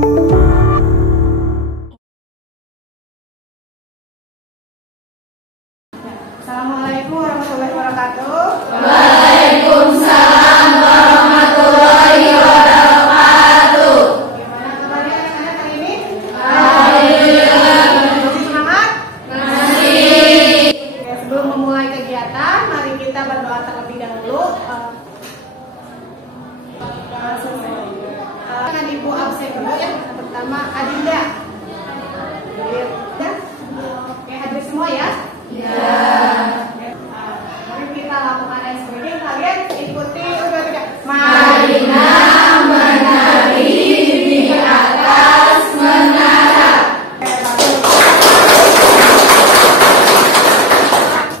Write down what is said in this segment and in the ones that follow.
Assalamualaikum warahmatullahi wabarakatuh. Waalaikumsalam warahmatullahi wabarakatuh. Gimana kabarnya anak-anak hari ini? Alhamdulillah. Masih semangat? Masih. Oke, sebelum memulai kegiatan, mari kita berdoa terlebih dahulu. Dengan Ibu absen dulu ya. Yang pertama Adinda. Oke, hadir semua ya? Ya. Mari kita lakukan ice breaking. Kalian ikuti udah. Marilah menari di atas menara.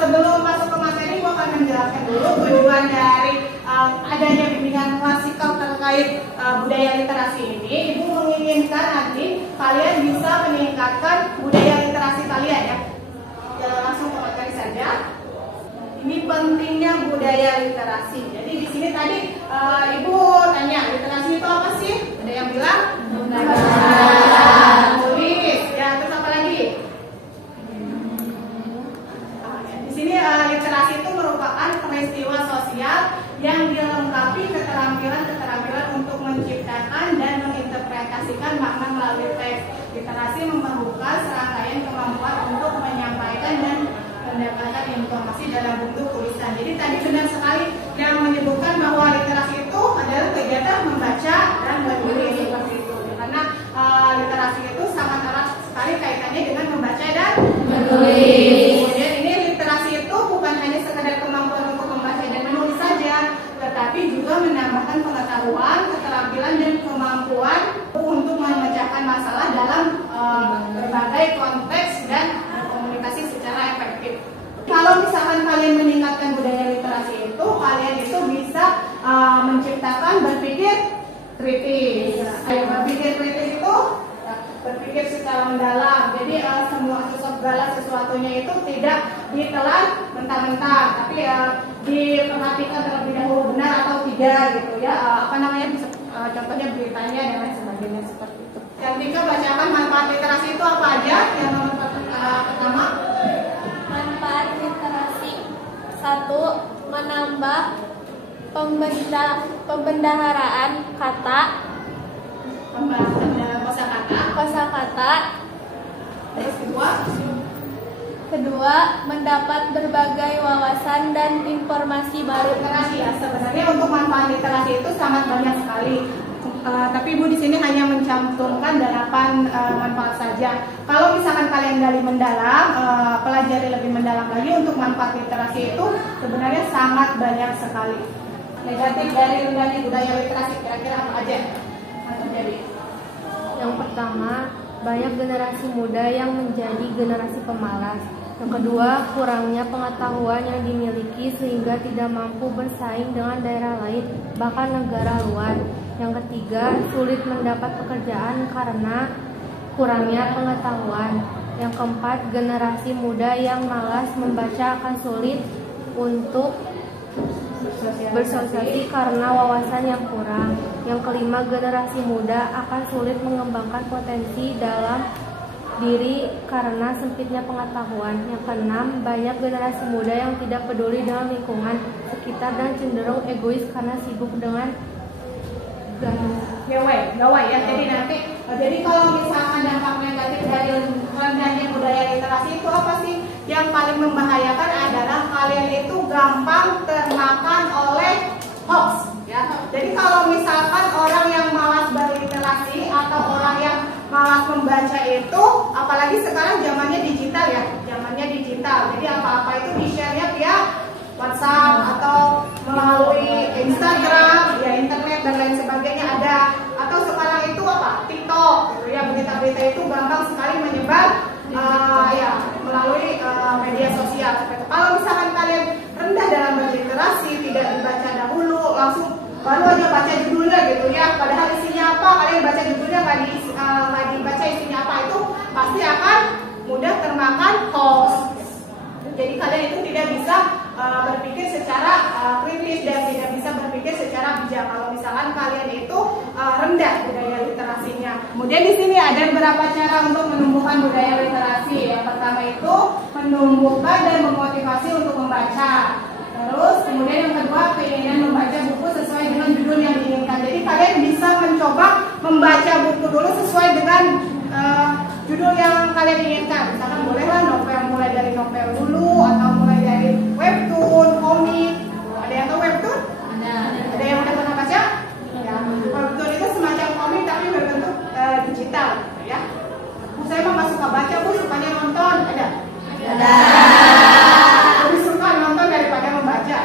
Sebelum masuk ke materi, gua akan menjelaskan dulu tujuan dari adanya bimbingan klasikal terkait budaya literasi ini. Ibu menginginkan nanti kalian bisa meningkatkan budaya literasi kalian ya. Langsung ke materi saja. Ini pentingnya budaya literasi. Jadi di sini tadi Ibu tanya, literasi itu apa sih? Ada yang bilang? Tulis. Ya, terus apa lagi? Di sini literasi itu merupakan peristiwa sosial yang dilengkapi keterampilan untuk menciptakan dan menginterpretasikan makna melalui teks. Literasi memerlukan serangkaian kemampuan untuk menyampaikan dan mendapatkan informasi dalam bentuk tulisan. Jadi tadi benar sekali yang menyebutkan bahwa literasi itu adalah kegiatan membaca dan menulis seperti itu. Karena literasi itu sangat erat sekali kaitannya dengan membaca dan menulis. Kemudian ini literasi itu bukan hanya sekedar kemampuan untuk membaca dan menulis saja, tetapi juga menambahkan pengetahuan, keterampilan dan kemampuan untuk memecahkan masalah dalam berbagai konteks dan berkomunikasi secara efektif. Kalau misalkan kalian meningkatkan budaya literasi itu, kalian itu bisa menciptakan berpikir kritis. Berpikir kritis itu berpikir secara mendalam. Jadi segala sesuatunya itu tidak ditelan mentah-mentah, tapi diperhatikan terlebih dahulu benar atau tidak gitu ya. Bisa contohnya beritanya dan lain sebagainya seperti itu. Yang ketiga, bacakan manfaat literasi itu apa aja? Yang nomor pertama, manfaat literasi. 1. Menambah pembendaharaan kata, pembahasan dalam kosakata. Terus Kedua, mendapat berbagai wawasan dan informasi baru. literasi ya. Sebenarnya untuk manfaat literasi itu sangat banyak sekali. Tapi Ibu di sini hanya mencantumkan 8 manfaat saja. Kalau misalkan kalian gali mendalam, pelajari lebih mendalam lagi untuk manfaat literasi itu sebenarnya sangat banyak sekali. Negatif dari rendahnya budaya literasi kira-kira apa aja? Jadi yang pertama, banyak generasi muda yang menjadi generasi pemalas. Yang kedua, kurangnya pengetahuan yang dimiliki sehingga tidak mampu bersaing dengan daerah lain, bahkan negara luar. Yang ketiga, sulit mendapat pekerjaan karena kurangnya pengetahuan. Yang keempat, generasi muda yang malas membaca akan sulit untuk bersosialisasi karena wawasan yang kurang. Yang kelima, generasi muda akan sulit mengembangkan potensi dalam diri karena sempitnya pengetahuan. Yang keenam, banyak generasi muda yang tidak peduli dengan lingkungan sekitar dan cenderung egois karena sibuk dengan gawai ya. Jadi kalau misalkan dampak negatif dari rendahnya budaya literasi itu apa sih? Yang paling membahayakan adalah kalian itu gampang termakan oleh hoax ya. Jadi kalau misalkan orang yang malas berliterasi atau orang yang malas membaca itu, apalagi sekarang zamannya digital ya, jadi apa-apa itu di-share-nya via WhatsApp atau melalui Instagram, ya internet dan lain sebagainya ada. Atau sekarang itu TikTok gitu ya, berita-berita itu gampang sekali menyebar melalui media sosial. Kalau misalkan kalian rendah dalam berliterasi, tidak dibaca dahulu, langsung baru aja baca judulnya gitu ya, padahal isinya apa, kalian baca judulnya nggak dibaca isinya apa, itu pasti akan mudah termakan hoax. Jadi kalian itu tidak bisa berpikir secara kritis dan tidak bisa berpikir secara bijak kalau misalkan kalian itu rendah budaya literasinya. Kemudian di sini ada beberapa cara untuk menumbuhkan budaya literasi. Yang pertama itu menumbuhkan dan memotivasi untuk membaca. Terus kemudian yang kedua, keinginan membaca buku sesuai dengan judul yang diinginkan. Jadi kalian bisa mencoba membaca buku dulu sesuai dengan judul yang kalian inginkan. Misalkan bolehlah novel, mulai dari novel dulu atau mulai dari webtoon, komik. Ada yang tahu webtoon? Ada yang udah pernah baca? Ya. Webtoon itu semacam komik tapi berbentuk digital, ya. Saya mah nggak suka baca, Bu, sukanya nonton. Ada? Lebih suka nonton daripada membaca.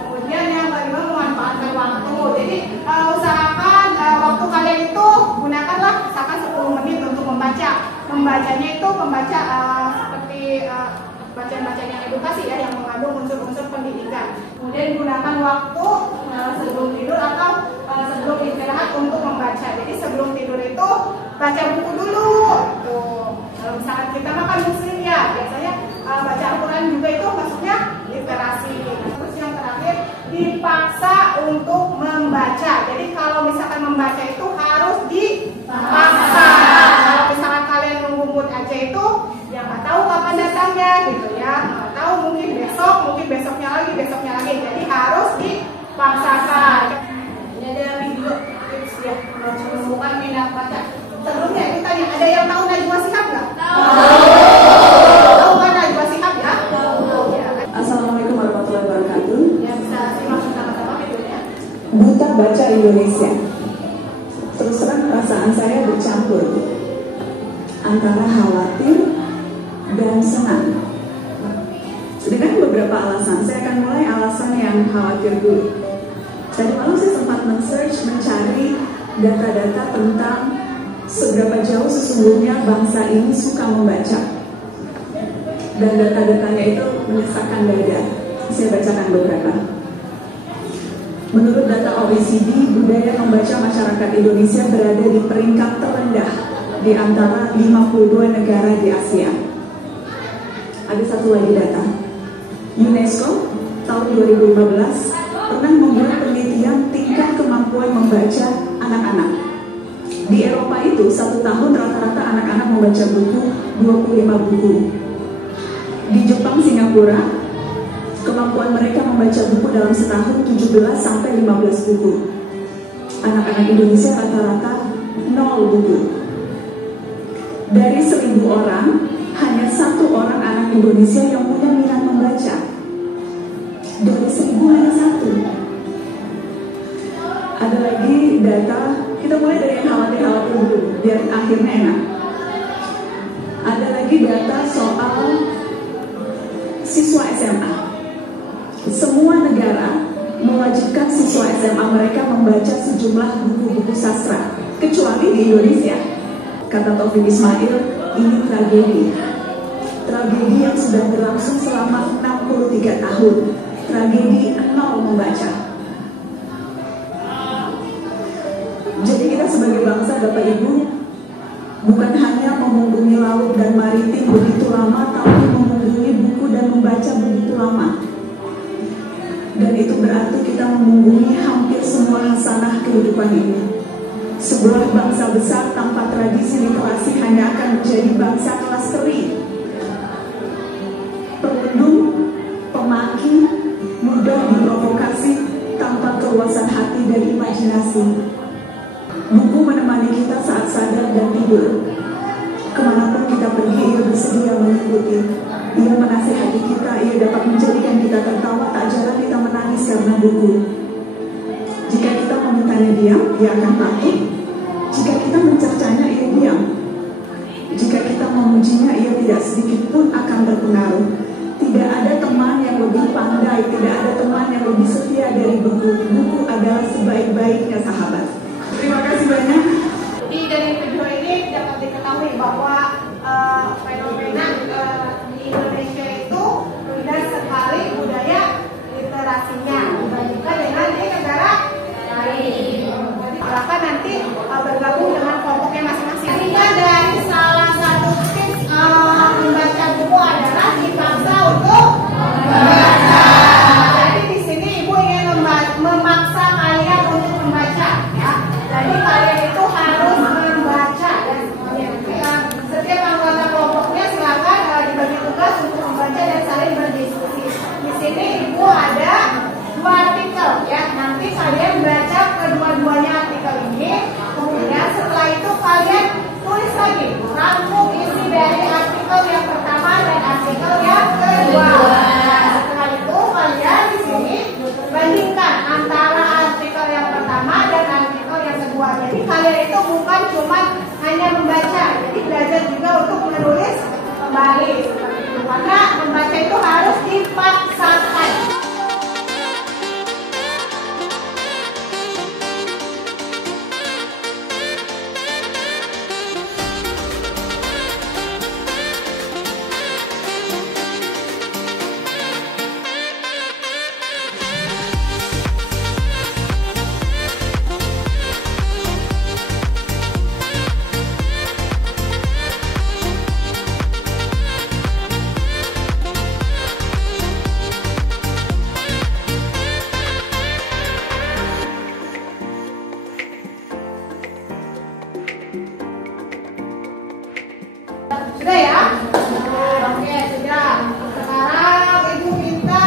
Kemudian yang kedua, memanfaatkan waktu. Jadi usahakan waktu kalian itu gunakanlah misalkan 10 menit untuk membaca. Membacanya itu membaca seperti bacaan-bacaan yang edukasi, ya, yang mengandung unsur-unsur pendidikan. Kemudian gunakan waktu sebelum tidur atau sebelum istirahat untuk membaca. Jadi sebelum tidur itu baca buku dulu. Tuh. Kalau misalkan kita makan muslim, ya biasanya baca Al-Quran juga itu maksudnya literasi. Terus yang terakhir, dipaksa untuk membaca. Jadi kalau misalkan membaca itu harus dipaksa. Kalau misalkan kalian nunggu mood aja itu, ya nggak tahu kapan datangnya gitu, ya. Nggak tahu, mungkin besok, mungkin besoknya lagi. Jadi harus dipaksakan. Ini ada video tips ya, menumbuhkan minat baca. Sebelumnya itu tanya, ada yang tahu Najwa Shihab nggak? Tahu kan Najwa Shihab, ya? Ya. Assalamualaikum warahmatullahi wabarakatuh. Ya, bisa simak sama-sama videonya. Buta baca Indonesia. Terus terang perasaan saya bercampur antara khawatir dan senang. Dengan beberapa alasan, saya akan mulai alasan yang khawatir dulu. Tadi malam saya sempat men-search, mencari data-data tentang seberapa jauh sesungguhnya bangsa ini suka membaca. Dan data-datanya itu menyesakkan dada. Saya bacakan beberapa. Menurut data OECD, budaya membaca masyarakat Indonesia berada di peringkat terendah di antara 52 negara di Asia. Ada satu lagi data. UNESCO tahun 2015 pernah membuat penelitian tingkat kemampuan membaca anak-anak. Di Eropa itu, 1 tahun rata-rata anak-anak membaca buku 25 buku. Di Jepang, Singapura, kemampuan mereka membaca buku dalam setahun 17 sampai 15 buku. Anak-anak Indonesia rata-rata 0 buku. Dari 1000 orang, hanya 1 orang anak Indonesia yang punya minat membaca. Dari 1000 hanya 1. Ada lagi data, kita mulai dari yang khawatir-khawatir dulu, biar akhirnya enak. Ada lagi data soal siswa SMA. Semua negara mewajibkan siswa SMA mereka membaca sejumlah buku-buku sastra, kecuali di Indonesia. Kata Taufik Ismail, ini tragedi. Tragedi yang sudah berlangsung selama 63 tahun. Tragedi 0 membaca. Jadi kita sebagai bangsa, Bapak Ibu, bukan hanya memunggungi laut dan maritim begitu lama, tapi memunggungi buku dan membaca begitu lama. Dan itu berarti kita memunggungi hampir semua hasanah kehidupan ini. Sebuah bangsa besar tanpa tradisi literasi hanya akan menjadi bangsa kelas teri, pelindung, pemaki, mudah diprovokasi tanpa keluasan hati dan imajinasi. Buku menemani kita saat sadar dan tidur. Kemanapun kita pergi, ia bersedia mengikuti. Ia menasihati kita, ia dapat menjadikan kita tertawa, tak jarang kita menangis karena buku. Jika kita memintanya diam, ia akan patuh. Jika kita mencercanya, ia diam. Jika kita memujinya, ia tidak sedikit pun akan berpengaruh. Tidak ada teman yang lebih pandai, tidak ada teman yang lebih setia dari buku. Buku adalah sebaik-baiknya sahabat. Terima kasih banyak. Jadi dari video ini dapat diketahui bahwa fenomena di Indonesia itu rendah sekali budaya literasinya dibandingkan dengan di negara lain. Silakan nanti bergabung dengan kelompoknya masing-masing. Sehingga dari salah satu tips membaca buku adalah dipaksa untuk membaca. Jadi di sini Ibu ingin memaksa kalian untuk membaca, ya. Jadi kalian itu harus membaca hanya membaca, jadi belajar juga untuk menulis kembali seperti itu. Karena membaca itu harus dipaksakan. Sudah ya? Oke, sudah. Sekarang Ibu minta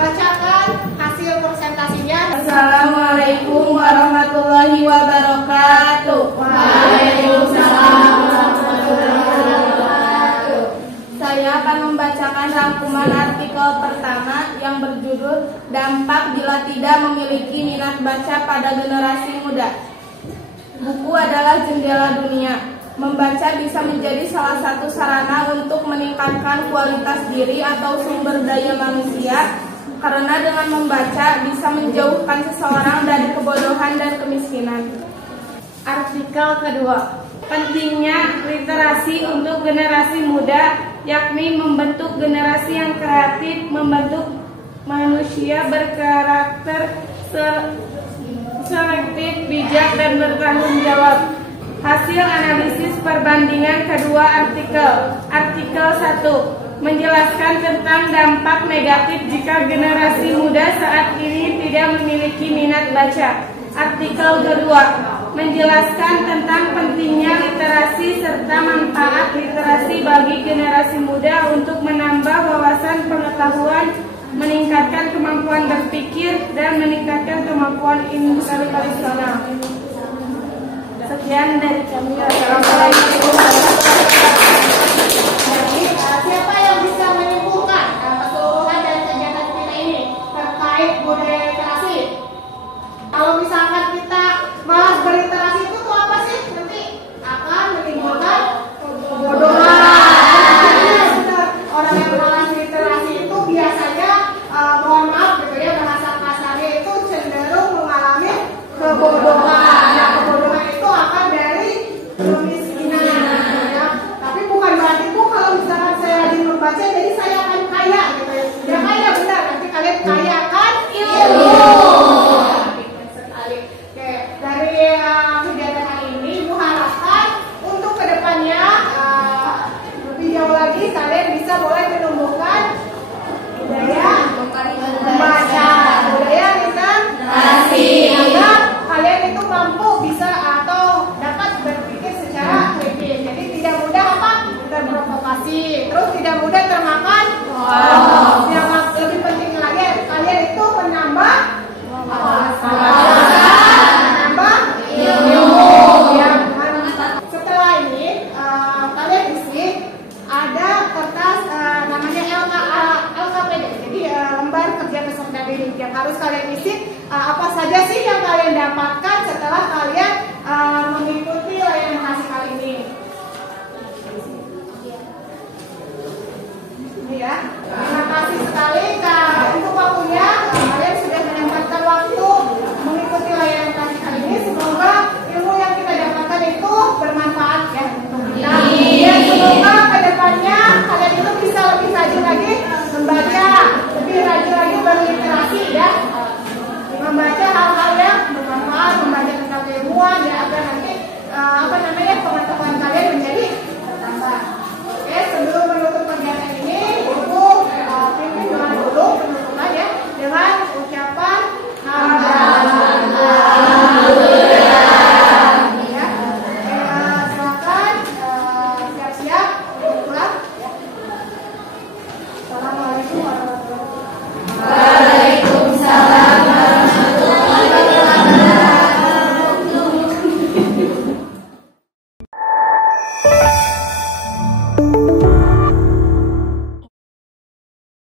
bacakan hasil presentasinya. Assalamualaikum warahmatullahi wabarakatuh. Waalaikumsalam warahmatullahi wabarakatuh. Saya akan membacakan rangkuman artikel pertama yang berjudul Dampak Bila Tidak Memiliki Minat Baca pada Generasi Muda. Buku adalah jendela dunia. Membaca bisa menjadi salah satu sarana untuk meningkatkan kualitas diri atau sumber daya manusia, karena dengan membaca bisa menjauhkan seseorang dari kebodohan dan kemiskinan. Artikel kedua, pentingnya literasi untuk generasi muda, yakni membentuk generasi yang kreatif, membentuk manusia berkarakter selektif, bijak, dan bertanggung jawab. Hasil analisis perbandingan kedua artikel. Artikel 1 menjelaskan tentang dampak negatif jika generasi muda saat ini tidak memiliki minat baca. Artikel kedua menjelaskan tentang pentingnya literasi serta manfaat literasi bagi generasi muda untuk menambah wawasan pengetahuan, meningkatkan kemampuan berpikir, dan meningkatkan kemampuan intelektual. Sekian dari kami. Assalamualaikum warahmatullahi wabarakatuh. Jadi, siapa yang bisa menyimpulkan keseluruhan dari kegiatan kita ini terkait budaya literasi? Kalau misalkan kita malas berliterasi itu tuh apa sih? Nanti akan menimbulkan kebodohan. Benar. Orang yang malas literasi itu biasanya, mohon maaf gitu ya, bahasa kasarnya itu cenderung mengalami kebodohan. Nah, kebodohan itu akan dari kemiskinan ya. Tapi bukan berarti Bu kalau misalkan saya rajin membaca jadi saya akan kaya gitu ya. Ya kaya benar, nanti kalian kaya kan ilmu. Pintar sekali. Oke, dari kegiatan hari ini Ibu harapkan untuk kedepannya lebih jauh lagi kalian bisa mulai menumbuhkan budaya membaca, budaya literasi. Kalian itu mampu bisa atau dapat berpikir secara kritis. Jadi tidak mudah apa? Terprovokasi. Terus tidak mudah termakan. Yang lebih penting lagi kalian itu menambah menambah ilmu. Ya, setelah ini kalian isi ada kertas namanya LKPD. Jadi lembar kerja peserta didik yang harus kalian isi apa saja sih yang kalian dapatkan setelah kalian